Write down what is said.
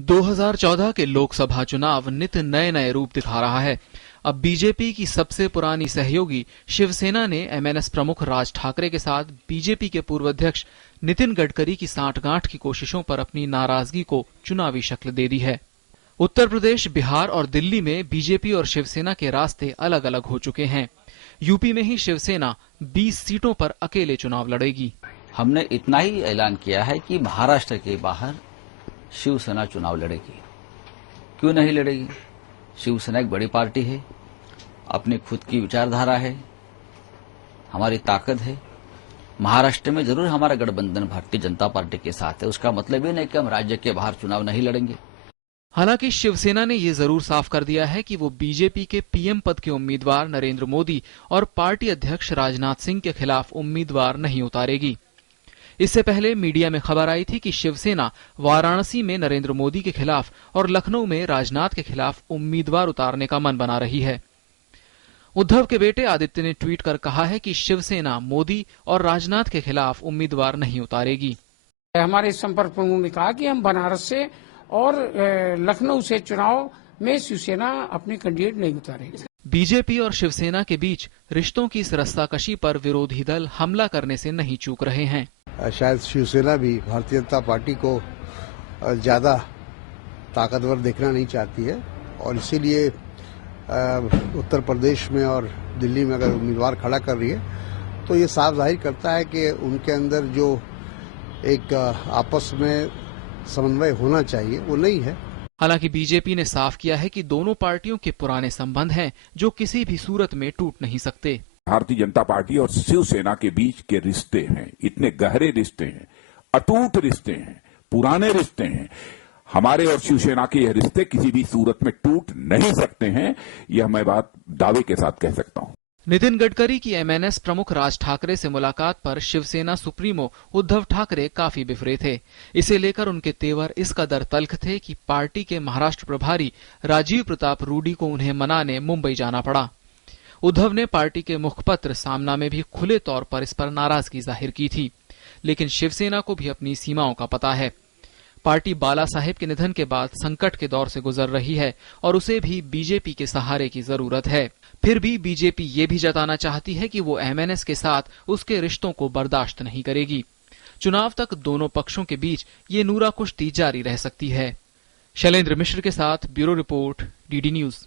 2014 के लोकसभा चुनाव नित नए नए रूप दिखा रहा है। अब बीजेपी की सबसे पुरानी सहयोगी शिवसेना ने एमएनएस प्रमुख राज ठाकरे के साथ बीजेपी के पूर्व अध्यक्ष नितिन गडकरी की सांठगांठ की कोशिशों पर अपनी नाराजगी को चुनावी शक्ल दे दी है। उत्तर प्रदेश, बिहार और दिल्ली में बीजेपी और शिवसेना के रास्ते अलग अलग हो चुके हैं। यूपी में ही शिवसेना 20 सीटों पर अकेले चुनाव लड़ेगी। हमने इतना ही ऐलान किया है कि महाराष्ट्र के बाहर शिवसेना चुनाव लड़ेगी। क्यों नहीं लड़ेगी? शिवसेना एक बड़ी पार्टी है, अपनी खुद की विचारधारा है, हमारी ताकत है। महाराष्ट्र में जरूर हमारा गठबंधन भारतीय जनता पार्टी के साथ है। उसका मतलब ये नहीं कि हम राज्य के बाहर चुनाव नहीं लड़ेंगे। हालांकि शिवसेना ने ये जरूर साफ कर दिया है कि वो बीजेपी के पीएम पद के उम्मीदवार नरेंद्र मोदी और पार्टी अध्यक्ष राजनाथ सिंह के खिलाफ उम्मीदवार नहीं उतारेगी। इससे पहले मीडिया में खबर आई थी कि शिवसेना वाराणसी में नरेंद्र मोदी के खिलाफ और लखनऊ में राजनाथ के खिलाफ उम्मीदवार उतारने का मन बना रही है। उद्धव के बेटे आदित्य ने ट्वीट कर कहा है कि शिवसेना मोदी और राजनाथ के खिलाफ उम्मीदवार नहीं उतारेगी। हमारे संपर्क प्रमुख ने कहा कि हम बनारस से और लखनऊ से चुनाव में शिवसेना अपने कैंडिडेट नहीं उतारेगी। बीजेपी और शिवसेना के बीच रिश्तों की इस रस्साकशी पर विरोधी दल हमला करने से नहीं चूक रहे हैं। शायद शिवसेना भी भारतीय जनता पार्टी को ज्यादा ताकतवर देखना नहीं चाहती है और इसीलिए उत्तर प्रदेश में और दिल्ली में अगर उम्मीदवार खड़ा कर रही है तो ये साफ जाहिर करता है कि उनके अंदर जो एक आपस में समन्वय होना चाहिए वो नहीं है। हालांकि बीजेपी ने साफ किया है कि दोनों पार्टियों के पुराने संबंध हैं जो किसी भी सूरत में टूट नहीं सकते। भारतीय जनता पार्टी और शिवसेना के बीच के रिश्ते हैं, इतने गहरे रिश्ते हैं, अटूट रिश्ते हैं, पुराने रिश्ते हैं। हमारे और शिवसेना के यह रिश्ते किसी भी सूरत में टूट नहीं सकते हैं, यह मैं बात दावे के साथ कह सकता हूं। नितिन गडकरी की एमएनएस प्रमुख राज ठाकरे से मुलाकात पर शिवसेना सुप्रीमो उद्धव ठाकरे काफी बिफरे थे। इसे लेकर उनके तेवर इस कदर तल्ख थे कि पार्टी के महाराष्ट्र प्रभारी राजीव प्रताप रूडी को उन्हें मनाने मुंबई जाना पड़ा। उद्धव ने पार्टी के मुखपत्र सामना में भी खुले तौर पर इस पर नाराजगी जाहिर की थी, लेकिन शिवसेना को भी अपनी सीमाओं का पता है। पार्टी बाला साहेब के निधन के बाद संकट के दौर से गुजर रही है और उसे भी बीजेपी के सहारे की जरूरत है। फिर भी बीजेपी ये भी जताना चाहती है कि वो एमएनएस के साथ उसके रिश्तों को बर्दाश्त नहीं करेगी। चुनाव तक दोनों पक्षों के बीच ये नूरा कुश्ती जारी रह सकती है। शैलेंद्र मिश्र के साथ ब्यूरो रिपोर्ट, डीडी न्यूज।